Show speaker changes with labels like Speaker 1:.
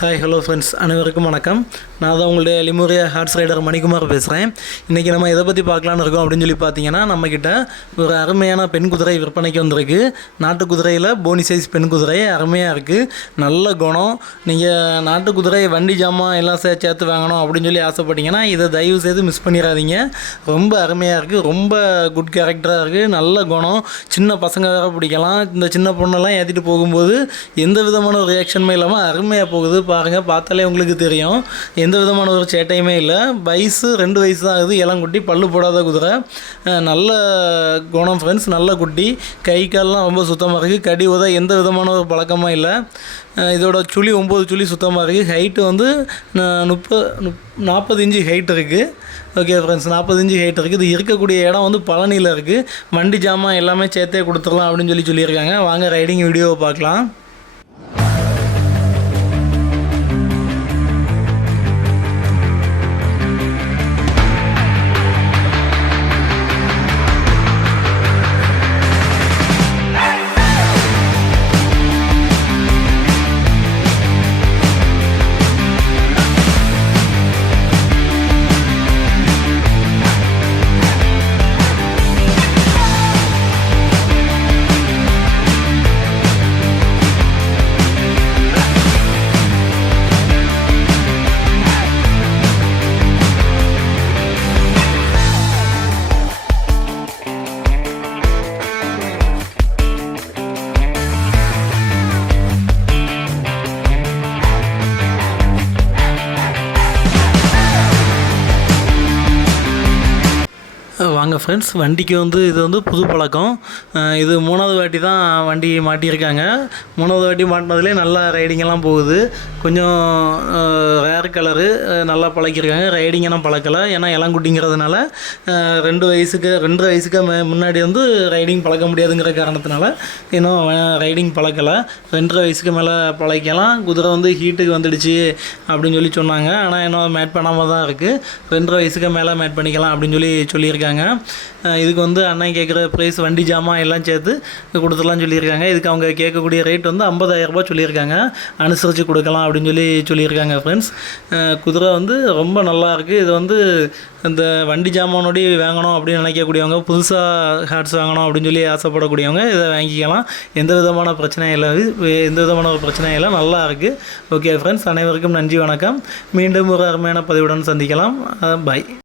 Speaker 1: Hi hello friends அனைவருக்கும் வணக்கம். நான் தான் உங்களுடைய லிமோரியா ஹார்ட்ஸ் ரைடர் மணிக்குமார் பேசுகிறேன் இன்றைக்கி நம்ம எதை பற்றி பார்க்கலான்னு இருக்கோம் அப்படின்னு சொல்லி பார்த்தீங்கன்னா நம்மக்கிட்ட ஒரு அருமையான பெண் குதிரை விற்பனைக்கு வந்திருக்கு. நாட்டு குதிரையில் போனி சைஸ் பெண் குதிரை அருமையாக இருக்குது நல்ல குணம். நீங்கள் நாட்டு குதிரை வண்டி ஜாமான் எல்லாம் சே சேர்த்து வாங்கணும் அப்படின்னு சொல்லி ஆசைப்பட்டீங்கன்னா இதை தயவு செய்து மிஸ் பண்ணிடாதீங்க. ரொம்ப அருமையாக இருக்குது ரொம்ப குட் கேரக்டராக இருக்குது நல்ல குணம். சின்ன பசங்க வேறு பிடிக்கலாம். இந்த சின்ன பொண்ணெல்லாம் ஏற்றிட்டு போகும்போது எந்த விதமான ஒரு ரியாக்ஷனுமே இல்லாமல் அருமையாக போகுது. பாருங்கள் பார்த்தாலே உங்களுக்கு தெரியும். எந்த விதமான ஒரு சேட்டையுமே இல்லை. வயசு ரெண்டு வயசு தான் ஆகுது. இளங்குட்டி பல்லு போடாத குதிரை. நல்ல குணம் ஃப்ரெண்ட்ஸ் நல்ல குட்டி. கை கால்லாம் ரொம்ப சுத்தமாக இருக்குது கடி உத எந்த விதமான ஒரு பழக்கமாக இல்லை. இதோட சுழி ஒம்பது சுழி சுத்தமாக இருக்குது ஹைட்டு வந்து முப்பது நாற்பது இன்ச்சு ஹைட் இருக்குது ஓகே ஃப்ரெண்ட்ஸ் நாற்பது இன்ச்சு ஹைட் இருக்குது இது இருக்கக்கூடிய இடம் வந்து பழனியில் இருக்குது வண்டி ஜாமான் எல்லாமே சேர்த்தே கொடுத்துடலாம் அப்படின்னு சொல்லி சொல்லியிருக்காங்க. வாங்க ரைடிங் வீடியோவை பார்க்கலாம். வாங்க ஃப்ரெண்ட்ஸ் வண்டிக்கு வந்து இது வந்து புது பழக்கம். இது மூணாவது வாட்டி தான் வண்டி மாட்டியிருக்காங்க. மூணாவது வாட்டி மாட்டினதுலே நல்லா ரைடிங்கெல்லாம் போகுது. கொஞ்சம் ரேர் கலரு நல்லா பழக்கியிருக்காங்க. ரைடிங்கெல்லாம் பழக்கலை. ஏன்னா இளங்குட்டிங்கிறதுனால ரெண்டு வயசுக்கு ரெண்டு வயசுக்கு மே- முன்னாடி வந்து ரைடிங் பழக்க முடியாதுங்கிற காரணத்தினால இன்னும் ரைடிங் பழக்கலை. ரெண்டரை வயசுக்கு மேலே பழக்கலாம். குதிரை வந்து ஹீட்டுக்கு வந்துடுச்சு அப்படின்னு சொல்லி சொன்னாங்க. ஆனால் இன்னும் மேட் பண்ணாமல் தான் இருக்குது ரெண்டரை வயசுக்கு மேலே மேட் பண்ணிக்கலாம் அப்படின்னு சொல்லி சொல்லியிருக்காங்க. இதுக்கு வந்து அண்ணன் கேட்குற ப்ரைஸ் வண்டி ஜாமான் எல்லாம் சேர்த்து கொடுத்துடலாம் சொல்லியிருக்காங்க. இதுக்கு அவங்க கேட்கக்கூடிய ரேட் வந்து 50000 சொல்லியிருக்காங்க. அனுசரித்து கொடுக்கலாம் அப்படின்னு சொல்லி சொல்லியிருக்காங்க ஃப்ரெண்ட்ஸ் குதிரை வந்து ரொம்ப நல்லா இருக்குது இது வந்து இந்த வண்டி ஜாமானோடி வாங்கணும் அப்படின்னு நினைக்கக்கூடியவங்க புதுசாக ஹேட்ஸ் வாங்கணும் அப்படின்னு சொல்லி ஆசைப்படக்கூடியவங்க இதை வாங்கிக்கலாம். எந்த விதமான பிரச்சனையும் இல்லை. எந்த விதமான ஒரு பிரச்சனையும் இல்லை. நல்லா இருக்குது ஓகே ஃப்ரெண்ட்ஸ் அனைவருக்கும் நன்றி வணக்கம். மீண்டும் ஒரு அருமையான பதிவுடன் சந்திக்கலாம். பாய்